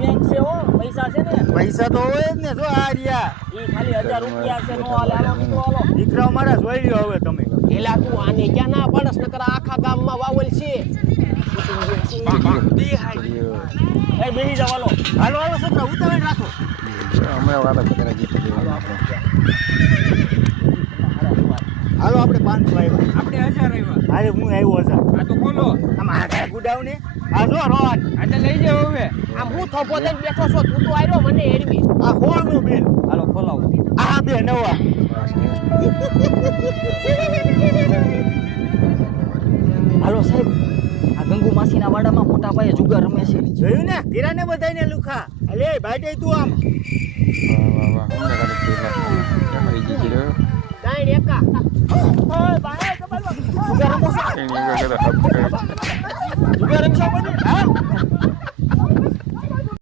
Bank છે હો, પૈસા છે ને. પૈસા તો હોય જ ને, જો આ રહ્યા ઈ ખાલી 1000 રૂપિયા છે, નો હાલે. હાલો નીકળો, હાલો. દીકરાઓ મારા જોઈ લ્યો હવે તમે. એલા તું આને ક્યાં ના પાડસ, નકર આખા ગામમાં વાવલ છે. એ બેસી જાવ, હાલો. હાલો હાલો છોકરા, ઉતાવળ રાખો. હમણાં વાળા બધા જીતી લેવાનું આપણે. હાલો આપણે 500 આવ્યા. આપણે 1000 આવ્યા. અરે હું આવ્યો 1000. આ તો ખોલો. આમાં આ ગુડાવ ને આ જો રોહન આટલે લઈ જાવ હવે. આમ હું થોપો દઈને બેઠો છો, તું તો આયરો મને એડમી. આ હોળનું બિલ. હાલો ખોલાવો. આ બે નવા. હાલો સાહેબ, આ ગંગુ માસીના વાડામાં મોટા પાયે જુગાર રમે છે. જોયું ને કિરાને બધાને લુખા. અલે બાટે તું આમ. વાહ વાહ હમણાં કાલે કેમરી જીતી રહ્યો. દાણ એકા. ઓય ભાઈ કમાલ જુગાર રમો છો? એની આગળ હબ કરે. જુગાર રમશો બને? હા